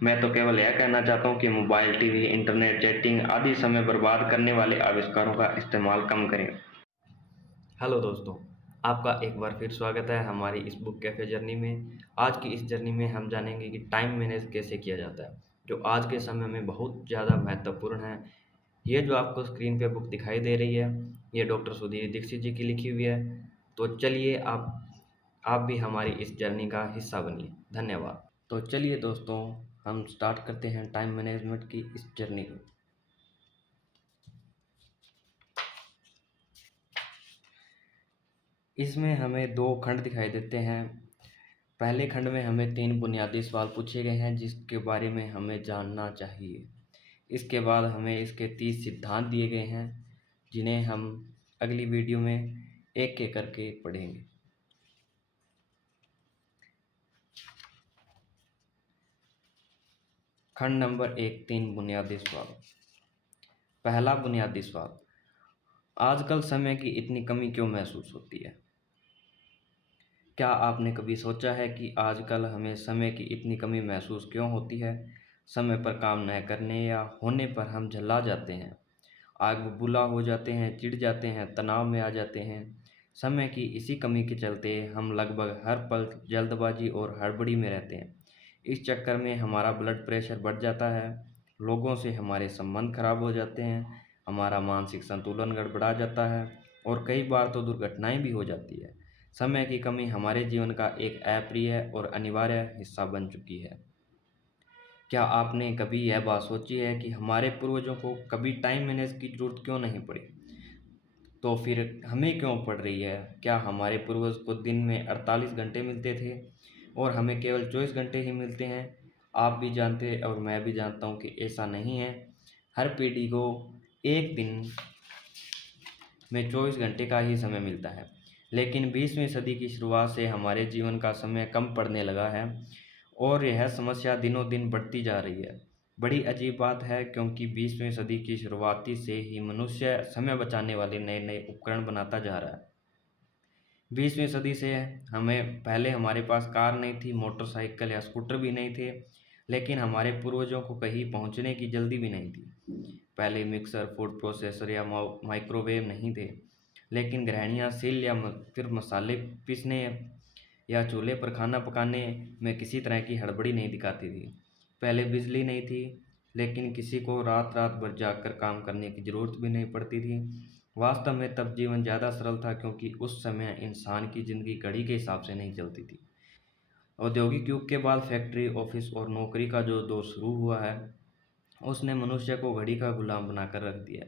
मैं तो केवल यह कहना चाहता हूँ कि मोबाइल, टीवी, इंटरनेट, चैटिंग आदि समय बर्बाद करने वाले आविष्कारों का इस्तेमाल कम करें। हेलो दोस्तों, आपका एक बार फिर स्वागत है हमारी इस बुक कैफ़े जर्नी में। आज की इस जर्नी में हम जानेंगे कि टाइम मैनेज कैसे किया जाता है, जो आज के समय में बहुत ज़्यादा महत्वपूर्ण है। ये जो आपको स्क्रीन पे बुक दिखाई दे रही है, ये डॉक्टर सुधीर दीक्षित जी की लिखी हुई है। तो चलिए आप भी हमारी इस जर्नी का हिस्सा बनिए। धन्यवाद। तो चलिए दोस्तों, हम स्टार्ट करते हैं टाइम मैनेजमेंट की इस जर्नी को। इसमें हमें 2 खंड दिखाई देते हैं। पहले खंड में हमें 3 बुनियादी सवाल पूछे गए हैं जिसके बारे में हमें जानना चाहिए। इसके बाद हमें इसके 30 सिद्धांत दिए गए हैं जिन्हें हम अगली वीडियो में एक-एक करके पढ़ेंगे। खंड नंबर 1, 3 बुनियादी सवाल। पहला बुनियादी सवाल, आजकल समय की इतनी कमी क्यों महसूस होती है? क्या आपने कभी सोचा है कि आजकल हमें समय की इतनी कमी महसूस क्यों होती है? समय पर काम न करने या होने पर हम झल्ला जाते हैं, आग बबूला हो जाते हैं, चिढ़ जाते हैं, तनाव में आ जाते हैं। समय की इसी कमी के चलते हम लगभग हर पल जल्दबाजी और हड़बड़ी में रहते हैं। इस चक्कर में हमारा ब्लड प्रेशर बढ़ जाता है, लोगों से हमारे संबंध खराब हो जाते हैं, हमारा मानसिक संतुलन गड़बड़ा जाता है और कई बार तो दुर्घटनाएं भी हो जाती है। समय की कमी हमारे जीवन का एक अप्रिय और अनिवार्य हिस्सा बन चुकी है। क्या आपने कभी यह बात सोची है कि हमारे पूर्वजों को कभी टाइम मैनेज की जरूरत क्यों नहीं पड़ी? तो फिर हमें क्यों पड़ रही है? क्या हमारे पूर्वज को दिन में 48 घंटे मिलते थे और हमें केवल 24 घंटे ही मिलते हैं? आप भी जानते और मैं भी जानता हूँ कि ऐसा नहीं है। हर पीढ़ी को एक दिन में 24 घंटे का ही समय मिलता है, लेकिन 20वीं सदी की शुरुआत से हमारे जीवन का समय कम पड़ने लगा है और यह समस्या दिनों दिन बढ़ती जा रही है। बड़ी अजीब बात है क्योंकि 20वीं सदी की शुरुआती से ही मनुष्य समय बचाने वाले नए-नए उपकरण बनाता जा रहा है। 20वीं सदी से हमें पहले हमारे पास कार नहीं थी, मोटरसाइकिल या स्कूटर भी नहीं थे, लेकिन हमारे पूर्वजों को कहीं पहुंचने की जल्दी भी नहीं थी। पहले मिक्सर, फूड प्रोसेसर या माइक्रोवेव नहीं थे, लेकिन गृहिणियाँ सिल या फिर मसाले पीसने या चूल्हे पर खाना पकाने में किसी तरह की हड़बड़ी नहीं दिखाती थी। पहले बिजली नहीं थी, लेकिन किसी को रात रात भर जागकर काम करने की ज़रूरत भी नहीं पड़ती थी। वास्तव में तब जीवन ज़्यादा सरल था क्योंकि उस समय इंसान की ज़िंदगी घड़ी के हिसाब से नहीं चलती थी। औद्योगिक युग के बाद फैक्ट्री, ऑफिस और नौकरी का जो दौर शुरू हुआ है, उसने मनुष्य को घड़ी का गुलाम बनाकर रख दिया।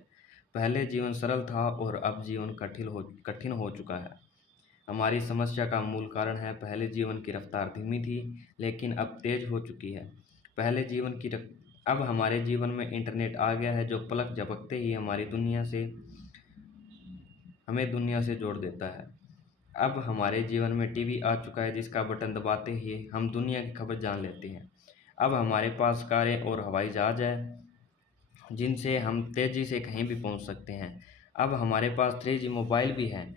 पहले जीवन सरल था और अब जीवन कठिन हो चुका है। हमारी समस्या का मूल कारण है पहले जीवन की रफ्तार धीमी थी, लेकिन अब तेज हो चुकी है। पहले जीवन की रफ अब हमारे जीवन में इंटरनेट आ गया है जो पलक झपकते ही हमें दुनिया से जोड़ देता है। अब हमारे जीवन में टीवी आ चुका है जिसका बटन दबाते ही हम दुनिया की खबर जान लेते हैं। अब हमारे पास कारें और हवाई जहाज है जिनसे हम तेज़ी से कहीं भी पहुंच सकते हैं। अब हमारे पास 3G मोबाइल भी हैं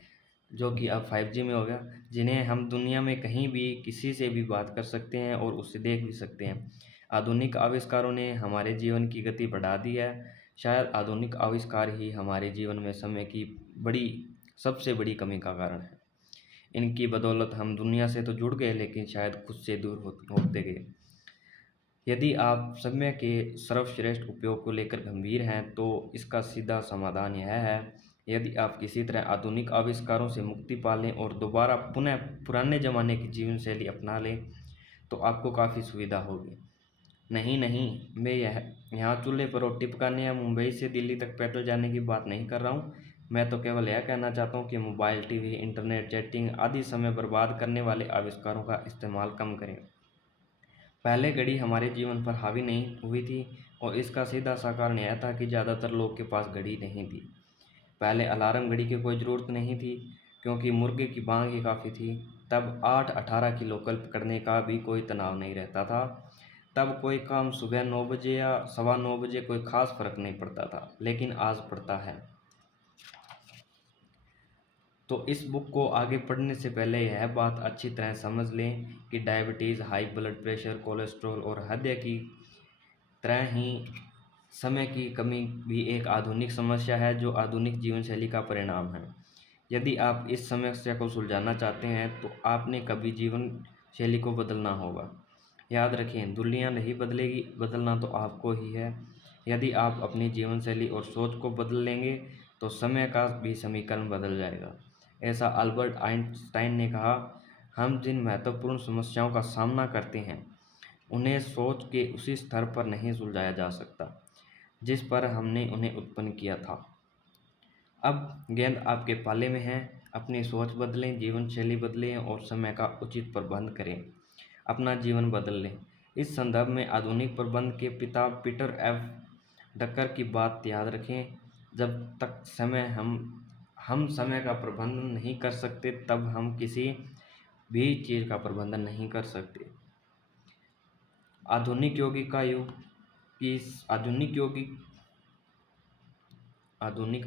जो कि अब 5G में हो गया, जिन्हें हम दुनिया में कहीं भी किसी से भी बात कर सकते हैं और उससे देख भी सकते हैं। आधुनिक आविष्कारों ने हमारे जीवन की गति बढ़ा दी है। शायद आधुनिक आविष्कार ही हमारे जीवन में समय की बड़ी सबसे बड़ी कमी का कारण है। इनकी बदौलत हम दुनिया से तो जुड़ गए लेकिन शायद खुद से दूर होते गए। यदि आप समय के सर्वश्रेष्ठ उपयोग को लेकर गंभीर हैं तो इसका सीधा समाधान यह है, यदि आप किसी तरह आधुनिक आविष्कारों से मुक्ति पा लें और दोबारा पुनः पुराने ज़माने की जीवन शैली अपना लें तो आपको काफ़ी सुविधा होगी। नहीं नहीं, मैं यहाँ चूल्हे पर रोटी पकाने या मुंबई से दिल्ली तक पैदल जाने की बात नहीं कर रहा हूँ। मैं तो केवल यह कहना चाहता हूँ कि मोबाइल, टीवी, इंटरनेट, चैटिंग आदि समय बर्बाद करने वाले आविष्कारों का इस्तेमाल कम करें। पहले घड़ी हमारे जीवन पर हावी नहीं हुई थी और इसका सीधा सा कारण यह था कि ज़्यादातर लोग के पास घड़ी नहीं थी। पहले अलार्म घड़ी की कोई ज़रूरत नहीं थी क्योंकि मुर्गे की बांग ही काफ़ी थी। तब 8-18 की लोकल पकड़ने का भी कोई तनाव नहीं रहता था। तब कोई काम सुबह 9 बजे या सवा 9 बजे कोई ख़ास फ़र्क नहीं पड़ता था, लेकिन आज पड़ता है। तो इस बुक को आगे पढ़ने से पहले यह बात अच्छी तरह समझ लें कि diabetes, high blood pressure, cholesterol और हृदय की तरह ही समय की कमी भी एक आधुनिक समस्या है जो आधुनिक जीवन शैली का परिणाम है। यदि आप इस समस्या को सुलझाना चाहते हैं तो आपने कभी जीवन शैली को बदलना होगा। याद रखें, दुनिया नहीं बदलेगी, बदलना तो आपको ही है। यदि आप अपनी जीवन शैली और सोच को बदल लेंगे तो समय का भी समीकरण बदल जाएगा। ऐसा अल्बर्ट आइंस्टाइन ने कहा, हम जिन महत्वपूर्ण समस्याओं का सामना करते हैं उन्हें सोच के उसी स्तर पर नहीं सुलझाया जा सकता जिस पर हमने उन्हें उत्पन्न किया था। अब गेंद आपके पाले में है। अपनी सोच बदलें, जीवन शैली बदलें और समय का उचित प्रबंध करें। अपना जीवन बदल लें। इस संदर्भ में आधुनिक प्रबंध के पिता पीटर एफ डकर की बात याद रखें, जब तक हम समय का प्रबंधन नहीं कर सकते तब हम किसी भी चीज़ का प्रबंधन नहीं कर सकते। आधुनिक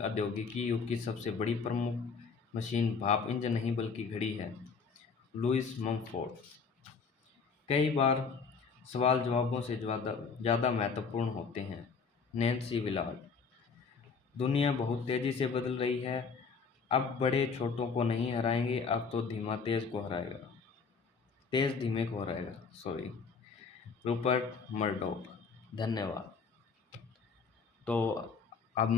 औद्योगिकी युग की सबसे बड़ी प्रमुख मशीन भाप इंजन नहीं बल्कि घड़ी है। Lewis Mumford. कई बार सवाल जवाबों से ज़्यादा महत्वपूर्ण होते हैं। Nancy Willard. दुनिया बहुत तेज़ी से बदल रही है। अब बड़े छोटों को नहीं हराएंगे, अब तो धीमा तेज़ को हराएगा, तेज़ धीमे को हराएगा। Rupert Murdock. धन्यवाद। तो अब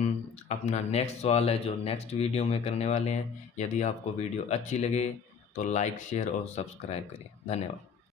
अपना नेक्स्ट सवाल है जो नेक्स्ट वीडियो में करने वाले हैं। यदि आपको वीडियो अच्छी लगे तो लाइक, शेयर और सब्सक्राइब करें। धन्यवाद।